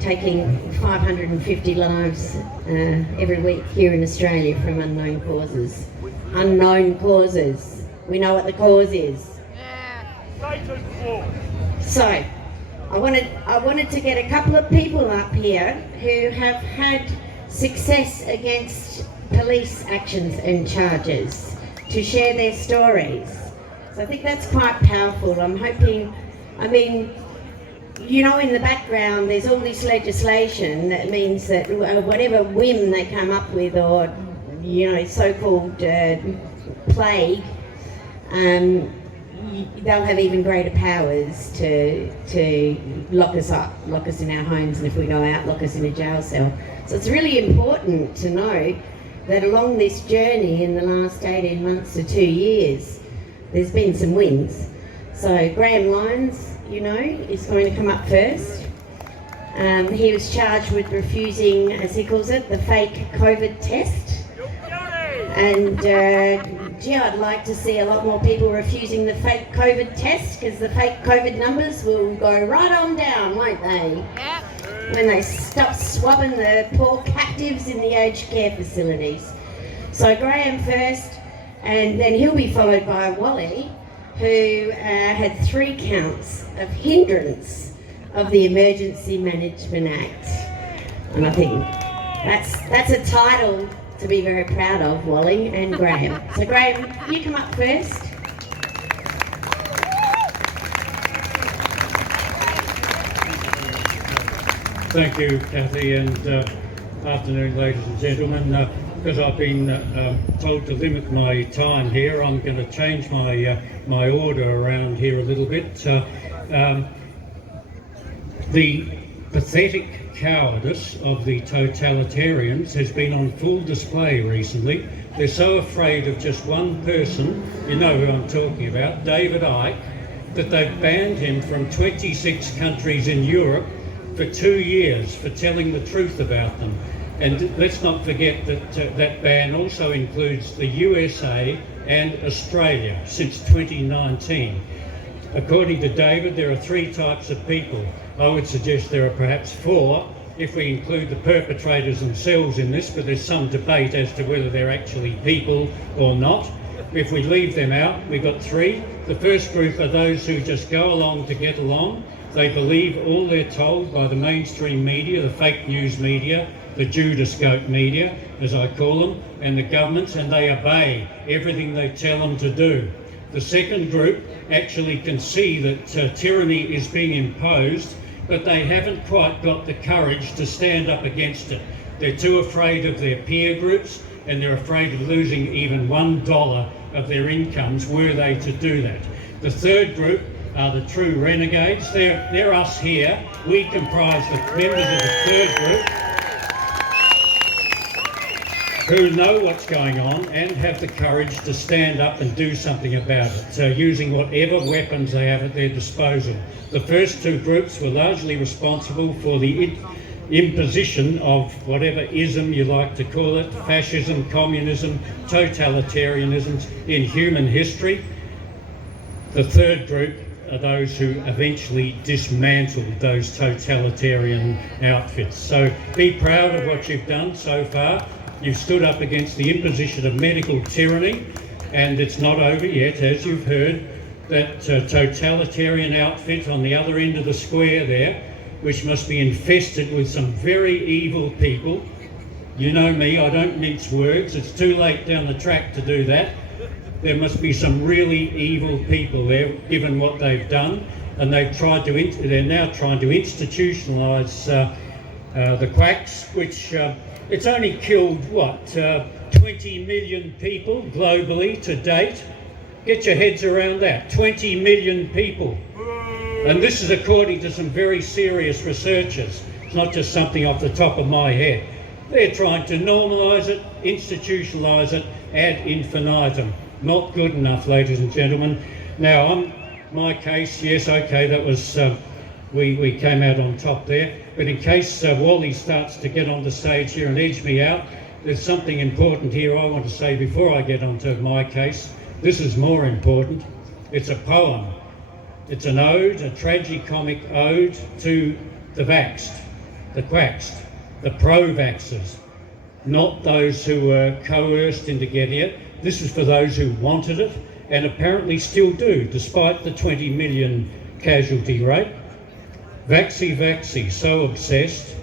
taking 550 lives every week here in Australia from unknown causes. Unknown causes. We know what the cause is. So, I wanted to get a couple of people up here who have had success against police actions and charges to share their stories. So I think that's quite powerful. I'm hoping, you know, in the background there's all this legislation that means that whatever whim they come up with, or, you know, so-called plague, they'll have even greater powers to lock us up, lock us in our homes, and if we go out, lock us in a jail cell. So it's really important to know that along this journey in the last 18 months to 2 years, there's been some wins. So Graham Lyons, you know, is going to come up first. He was charged with refusing, as he calls it, the fake COVID test. And gee, I'd like to see a lot more people refusing the fake COVID test, because the fake COVID numbers will go right on down, won't they? Yep. When they stop swabbing the poor captives in the aged care facilities. So Graham first, and then he'll be followed by Wally, who had 3 counts of hindrance of the Emergency Management Act. And I think that's a title to be very proud of, Wally and Graham. So Graham, you come up first. Thank you, Kathy, and afternoon, ladies and gentlemen. Because I've been told to limit my time here, I'm going to change my order around here a little bit. The pathetic cowardice of the totalitarians has been on full display recently. They're so afraid of just one person, you know who I'm talking about, David Icke, that they've banned him from 26 countries in Europe for 2 years for telling the truth about them. And let's not forget that that ban also includes the USA and Australia since 2019. According to David, there are 3 types of people. I would suggest there are perhaps 4 if we include the perpetrators themselves in this, but there's some debate as to whether they're actually people or not. If we leave them out, we've got 3. The first group are those who just go along to get along. They believe all they're told by the mainstream media, the fake news media, the Judas goat media, as I call them, and the governments, and they obey everything they tell them to do. The second group actually can see that tyranny is being imposed, but they haven't quite got the courage to stand up against it. They're too afraid of their peer groups, and they're afraid of losing even $1 of their incomes were they to do that. The third group are the true renegades. They're us here. We comprise the members of the third group who know what's going on and have the courage to stand up and do something about it, so using whatever weapons they have at their disposal. The first 2 groups were largely responsible for the imposition of whatever ism you like to call it, fascism, communism, totalitarianism in human history. The third group are those who eventually dismantled those totalitarian outfits. So be proud of what you've done so far. You've stood up against the imposition of medical tyranny, and it's not over yet, as you've heard. That totalitarian outfit on the other end of the square there, which must be infested with some very evil people. You know me, I don't mince words. It's too late down the track to do that. There must be some really evil people there, given what they've done, and they're now trying to institutionalise the quacks, which it's only killed, 20 million people globally to date. Get your heads around that, 20 million people. And this is according to some very serious researchers. It's not just something off the top of my head. They're trying to normalise it, institutionalise it ad infinitum. Not good enough, ladies and gentlemen. Now, on my case, yes, okay, that was, we came out on top there. But in case Wally starts to get on the stage here and edge me out, there's something important here I want to say before I get onto my case. This is more important. It's a poem. It's an ode, a tragicomic ode to the vaxxed. the quacks, the pro-vaxxers, not those who were coerced into getting it. This is for those who wanted it and apparently still do, despite the 20 million casualty rate. Vaxxy, vaxxy, so obsessed,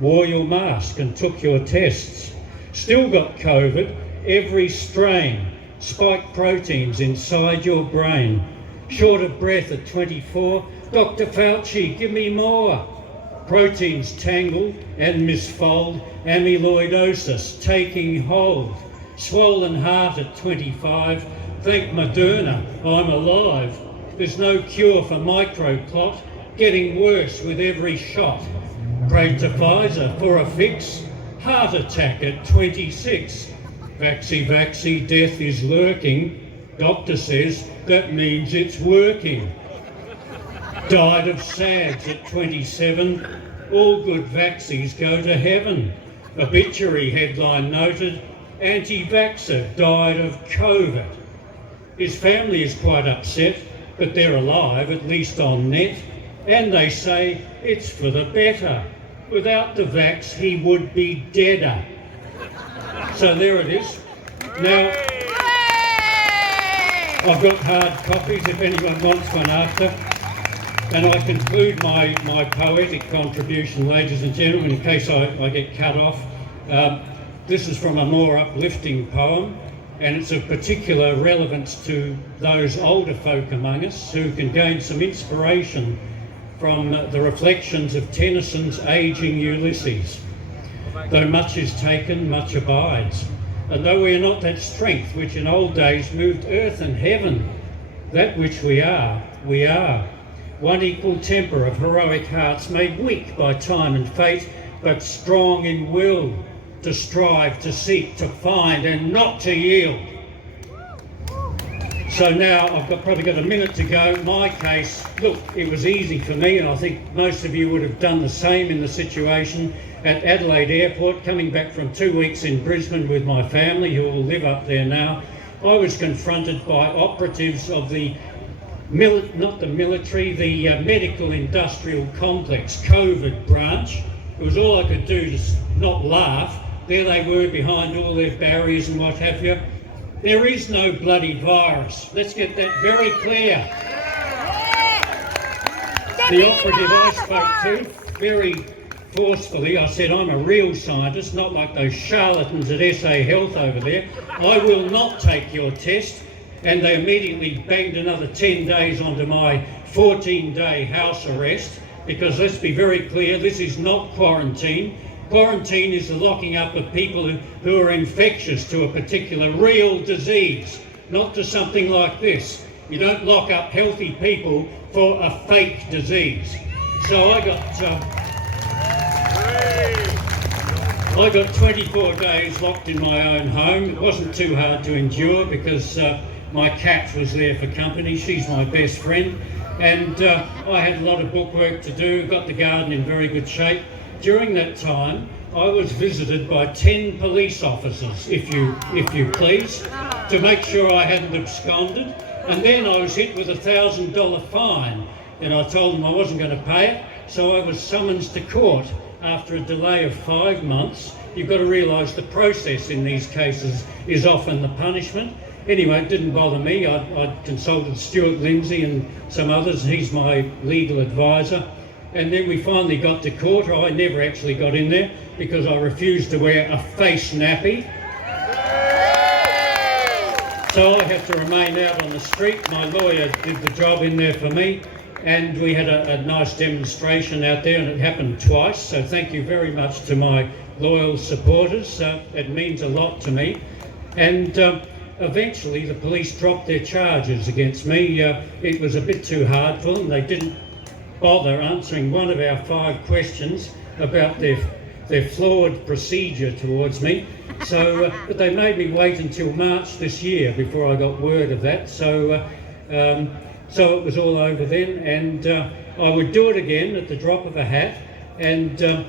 wore your mask and took your tests. Still got COVID, every strain, spiked proteins inside your brain. Short of breath at 24, Dr. Fauci, give me more. Proteins tangled and misfold, amyloidosis taking hold. Swollen heart at 25, thank Moderna, I'm alive. There's no cure for microclot, getting worse with every shot. Prayed to Pfizer for a fix, heart attack at 26. Vaxxy, vaxxy, death is lurking. Doctor says that means it's working. Died of SADS at 27. All good vaxxies go to heaven. Obituary headline noted, anti-vaxxer died of COVID. His family is quite upset, but they're alive, at least on net, and they say it's for the better. Without the vax, he would be deader. So there it is. Now, I've got hard copies if anyone wants one after. And I conclude my poetic contribution, ladies and gentlemen, in case I get cut off. This is from a more uplifting poem, and it's of particular relevance to those older folk among us who can gain some inspiration from the reflections of Tennyson's ageing Ulysses. Though much is taken, much abides. And though we are not that strength which in old days moved earth and heaven, that which we are, we are. One equal temper of heroic hearts made weak by time and fate, but strong in will to strive, to seek, to find, and not to yield. So now I've probably got a minute to go. My case, look, it was easy for me, and I think most of you would have done the same in the situation at Adelaide Airport, coming back from 2 weeks in Brisbane with my family, who all live up there now. I was confronted by operatives of the medical industrial complex COVID branch. It was all I could do to not laugh. There they were behind all their barriers and what have you. There is no bloody virus. Let's get that very clear. The operative I spoke to, very forcefully, I said, I'm a real scientist, not like those charlatans at SA Health over there. I will not take your test. And they immediately banged another 10 days onto my 14-day house arrest, because let's be very clear, this is not quarantine. Quarantine is the locking up of people who are infectious to a particular real disease, not to something like this. You don't lock up healthy people for a fake disease. So I got 24 days locked in my own home. It wasn't too hard to endure because my cat was there for company. She's my best friend. And I had a lot of bookwork to do, got the garden in very good shape. During that time, I was visited by 10 police officers, if you please, to make sure I hadn't absconded. And then I was hit with a $1,000 fine, and I told them I wasn't going to pay it, so I was summoned to court after a delay of 5 months. You've got to realise the process in these cases is often the punishment. Anyway, it didn't bother me. I consulted Stuart Lindsay and some others. He's my legal advisor. And then we finally got to court. I never actually got in there because I refused to wear a face nappy. So I had to remain out on the street. My lawyer did the job in there for me. And we had a nice demonstration out there, and it happened twice. So thank you very much to my loyal supporters. It means a lot to me. And eventually the police dropped their charges against me. It was a bit too hard for them. They didn't bother answering one of our 5 questions about their flawed procedure towards me. So, but they made me wait until March this year before I got word of that. So it was all over then, and I would do it again at the drop of a hat. And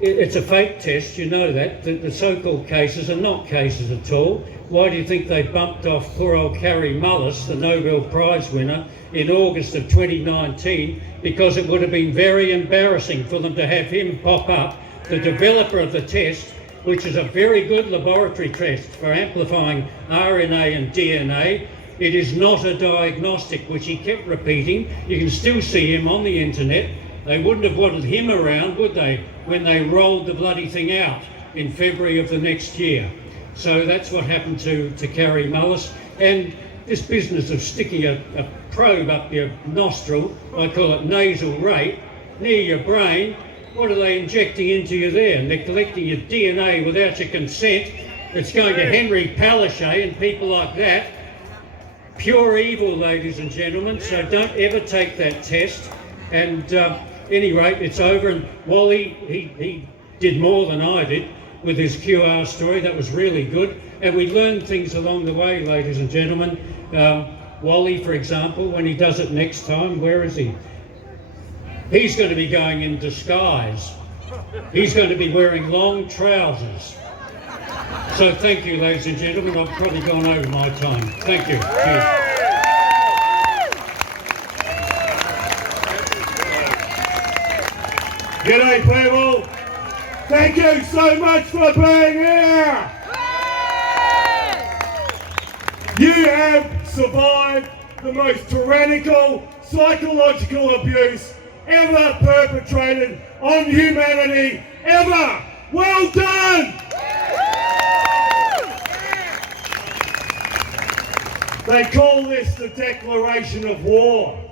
It's a fake test, you know that. The so-called cases are not cases at all. Why do you think they bumped off poor old Carrie Mullis, the Nobel Prize winner, in August of 2019? Because it would have been very embarrassing for them to have him pop up, the developer of the test, which is a very good laboratory test for amplifying RNA and DNA. It is not a diagnostic, which he kept repeating. You can still see him on the internet. They wouldn't have wanted him around, would they, when they rolled the bloody thing out in February of the next year. So that's what happened to Carrie Mullis. And this business of sticking a probe up your nostril, I call it nasal rate, near your brain, what are they injecting into you there? And they're collecting your DNA without your consent. It's going to Henry Palaszczuk and people like that. Pure evil, ladies and gentlemen, so don't ever take that test. And any rate, it's over, and Wally, he did more than I did with his QR story. That was really good, and we learned things along the way, ladies and gentlemen. Wally, for example, when he does it next time, where is he? He's going to be going in disguise. He's going to be wearing long trousers. So thank you, ladies and gentlemen. I've probably gone over my time. Thank you. Cheers. G'day people, thank you so much for being here. You have survived the most tyrannical psychological abuse ever perpetrated on humanity, ever. Well done! They call this the declaration of war.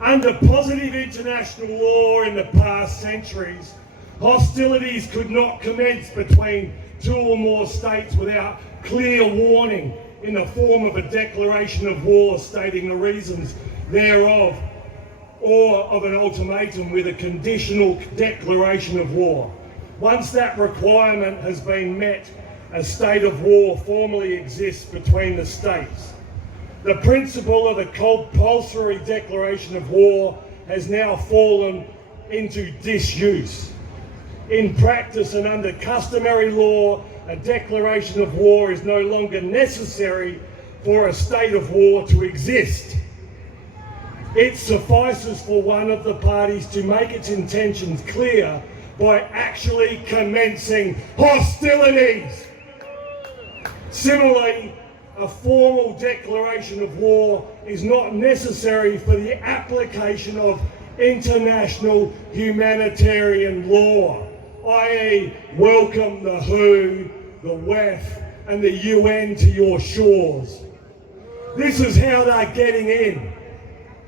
Under positive international law in the past centuries, hostilities could not commence between two or more states without clear warning in the form of a declaration of war stating the reasons thereof, or of an ultimatum with a conditional declaration of war. Once that requirement has been met, a state of war formally exists between the states. The principle of the compulsory declaration of war has now fallen into disuse. In practice and under customary law, a declaration of war is no longer necessary for a state of war to exist. It suffices for one of the parties to make its intentions clear by actually commencing hostilities. Similarly, a formal declaration of war is not necessary for the application of international humanitarian law, i.e. welcome the WHO, the WEF and the UN to your shores. This is how they're getting in,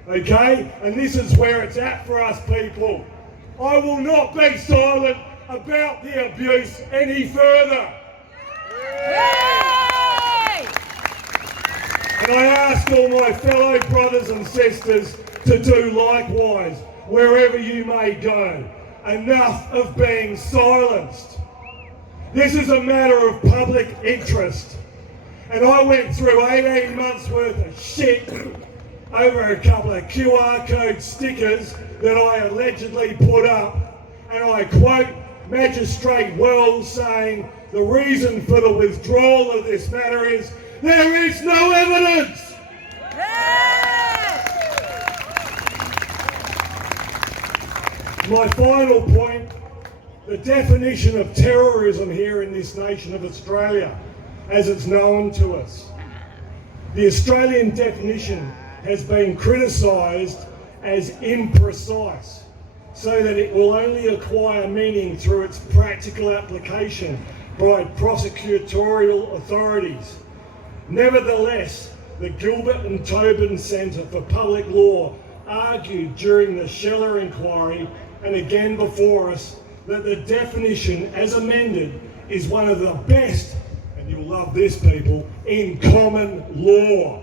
okay? And this is where it's at for us people. I will not be silent about the abuse any further. And I ask all my fellow brothers and sisters to do likewise, wherever you may go. Enough of being silenced. This is a matter of public interest. And I went through 18 months worth of shit over a couple of QR code stickers that I allegedly put up. And I quote Magistrate Wells saying, the reason for the withdrawal of this matter is there is no evidence. My final point, the definition of terrorism here in this nation of Australia, as it's known to us. The Australian definition has been criticised as imprecise, so that it will only acquire meaning through its practical application by prosecutorial authorities. Nevertheless, the Gilbert and Tobin Centre for Public Law argued during the Scheller inquiry and again before us that the definition as amended is one of the best, and you'll love this people, in common law.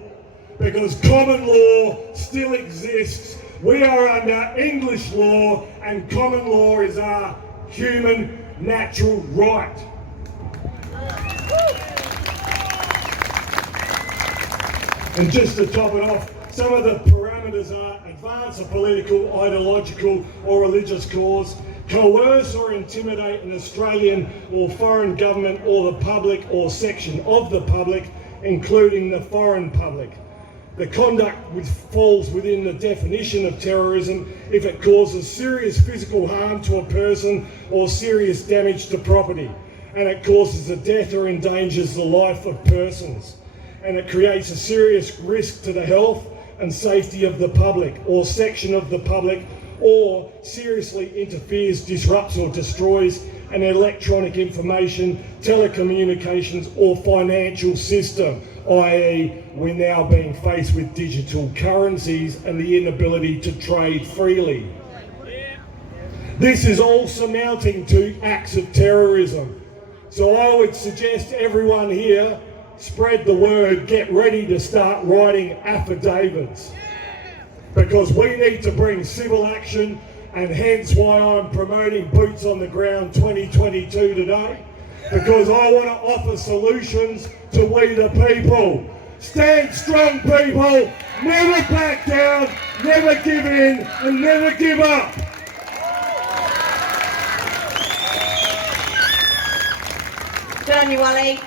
Because common law still exists. We are under English law and common law is our human natural right. And just to top it off, some of the parameters are advance a political, ideological or religious cause, coerce or intimidate an Australian or foreign government or the public or section of the public, including the foreign public. The conduct which falls within the definition of terrorism if it causes serious physical harm to a person or serious damage to property, and it causes a death or endangers the life of persons, and it creates a serious risk to the health and safety of the public or section of the public, or seriously interferes, disrupts or destroys an electronic information, telecommunications or financial system, i.e. we're now being faced with digital currencies and the inability to trade freely. This is also amounting to acts of terrorism. So I would suggest everyone here spread the word, get ready to start writing affidavits, because we need to bring civil action, and hence why I'm promoting Boots on the Ground 2022 today, because I want to offer solutions to we the people. Stand strong, people, never back down, never give in and never give up. Good on you, Wally.